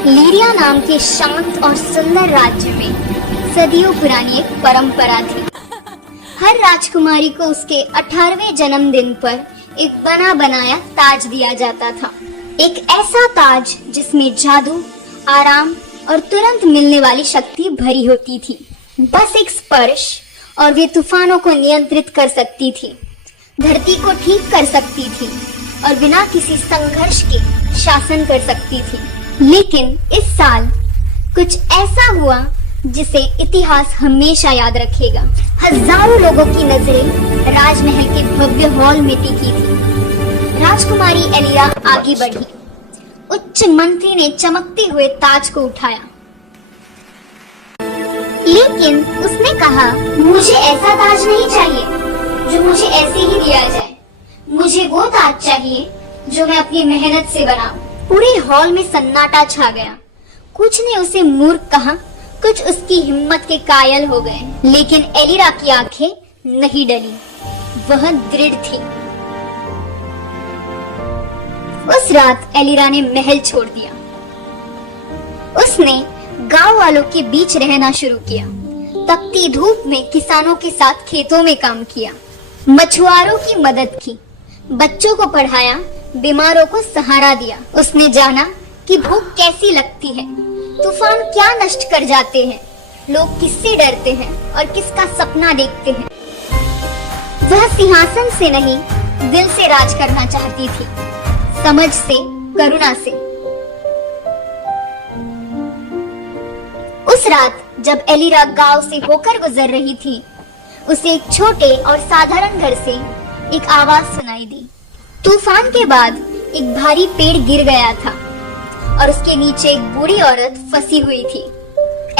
लीरिया नाम के शांत और सुंदर राज्य में सदियों पुरानी एक परंपरा थी। हर राजकुमारी को उसके 18वें जन्मदिन पर एक बना बनाया ताज दिया जाता था। एक ऐसा ताज जिसमें जादू, आराम और तुरंत मिलने वाली शक्ति भरी होती थी। बस एक स्पर्श और वे तूफानों को नियंत्रित कर सकती थी, धरती को ठीक कर सकती थी और बिना किसी संघर्ष के शासन कर सकती थी। लेकिन इस साल कुछ ऐसा हुआ जिसे इतिहास हमेशा याद रखेगा। हजारों लोगों की नजरें राजमहल के भव्य हॉल में टिकी थी। राजकुमारी एलिरा आगे बढ़ी। उच्च मंत्री ने चमकते हुए ताज को उठाया, लेकिन उसने कहा, मुझे ऐसा ताज नहीं चाहिए जो मुझे ऐसे ही दिया जाए। मुझे वो ताज चाहिए जो मैं अपनी मेहनत से बनाऊं। पूरे हॉल में सन्नाटा छा गया। कुछ ने उसे मूर्ख कहा, कुछ उसकी हिम्मत के कायल हो गए, लेकिन एलिरा की आंखें नहीं डली। वह दृढ़ थी। उस रात एलिरा ने महल छोड़ दिया। उसने गांव वालों के बीच रहना शुरू किया। तपती धूप में किसानों के साथ खेतों में काम किया, मछुआरों की मदद की, बच्चों को पढ़ाया, बीमारों को सहारा दिया। उसने जाना कि भूख कैसी लगती है, तूफान क्या नष्ट कर जाते हैं, लोग किससे डरते हैं और किसका सपना देखते हैं। वह सिंहासन से नहीं, दिल से राज करना चाहती थी, समझ से, करुणा से। उस रात जब एलिरा गांव से होकर गुजर रही थी, उसे एक छोटे और साधारण घर से एक आवाज सुनाई दी। तूफान के बाद एक भारी पेड़ गिर गया था और उसके नीचे एक बूढ़ी औरत फंसी हुई थी।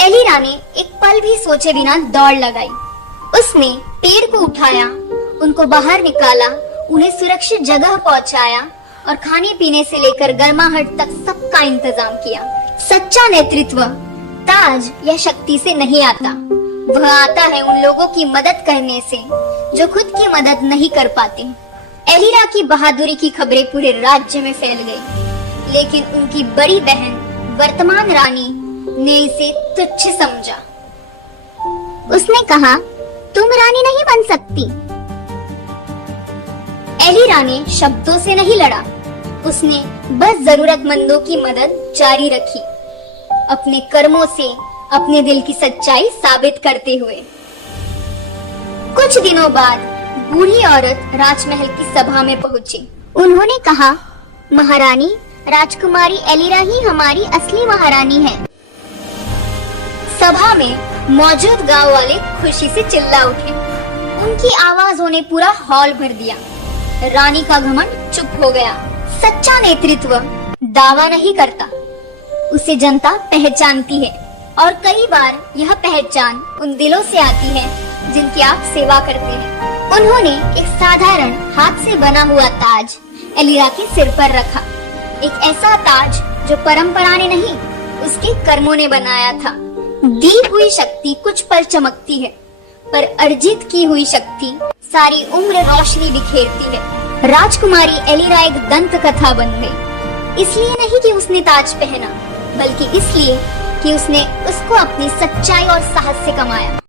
एलिरा ने एक पल भी सोचे बिना दौड़ लगाई। उसने पेड़ को उठाया, उनको बाहर निकाला, उन्हें सुरक्षित जगह पहुंचाया और खाने पीने से लेकर गर्माहट तक सबका इंतजाम किया। सच्चा नेतृत्व ताज या शक्ति से नहीं आता, वह आता है उन लोगों की मदद करने से जो खुद की मदद नहीं कर पाते। एलिरा की बहादुरी की खबरें पूरे राज्य में फैल गई, लेकिन उनकी बड़ी बहन वर्तमान रानी ने इसे तुच्छ समझा। उसने कहा, तुम रानी नहीं बन सकती। एलिरा ने शब्दों से नहीं लड़ा, उसने बस जरूरतमंदों की मदद जारी रखी, अपने कर्मों से अपने दिल की सच्चाई साबित करते हुए। कुछ दिनों बाद बूढ़ी औरत राजमहल की सभा में पहुंची। उन्होंने कहा, महारानी, राजकुमारी एलिरा ही हमारी असली महारानी है। सभा में मौजूद गांव वाले खुशी से चिल्ला उठे। उनकी आवाजों ने पूरा हॉल भर दिया। रानी का घमंड चुप हो गया। सच्चा नेतृत्व दावा नहीं करता, उसे जनता पहचानती है और कई बार यह पहचान उन दिलों से आती है जिनकी आप सेवा करते हैं। उन्होंने एक साधारण हाथ से बना हुआ ताज एलिरा के सिर पर रखा। एक ऐसा ताज जो परंपरा ने नहीं, उसके कर्मों ने बनाया था। दी हुई शक्ति कुछ पल चमकती है, पर अर्जित की हुई शक्ति सारी उम्र रोशनी बिखेरती है। राजकुमारी एलिरा एक दंत कथा बन गई, इसलिए नहीं कि उसने ताज पहना, बल्कि इसलिए कि उसने उसको अपनी सच्चाई और साहस से कमाया।